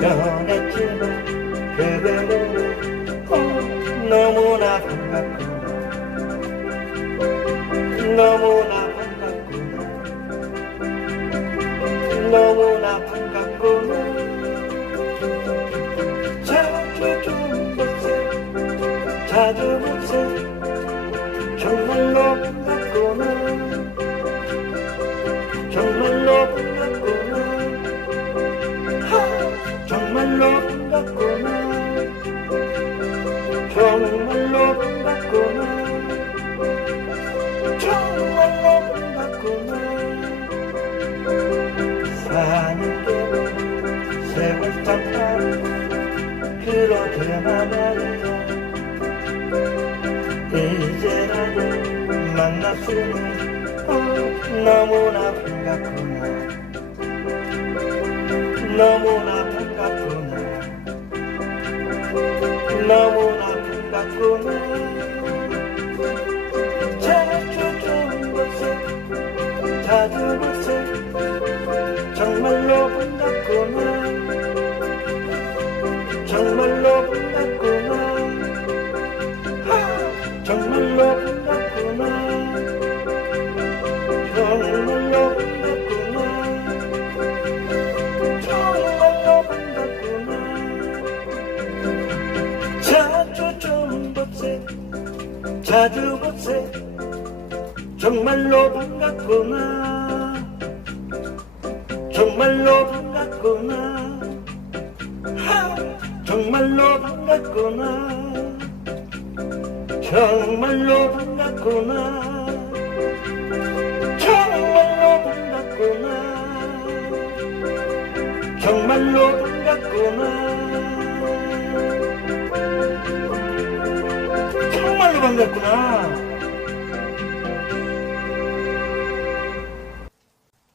Can I 너무나 반갑구나 너무나 반갑구나 너무나 반갑구나 자주 좀 보세 자주 보세 정말로 반갑구나 정말로 반갑구나 하, 정말로 반갑구나 정말 어, 너무나 반갑구나. 너무나 반갑구나. 너무나 반갑구나. 자주 좀 보세 자주 보세 정말로 자주 보세 정말로 반갑구나. 정말로 반갑구나. 하, 정말로 반갑구나. 정말로 반갑구나. 정말로 반갑구나. 정말로 반갑구나 정말로 반갑구나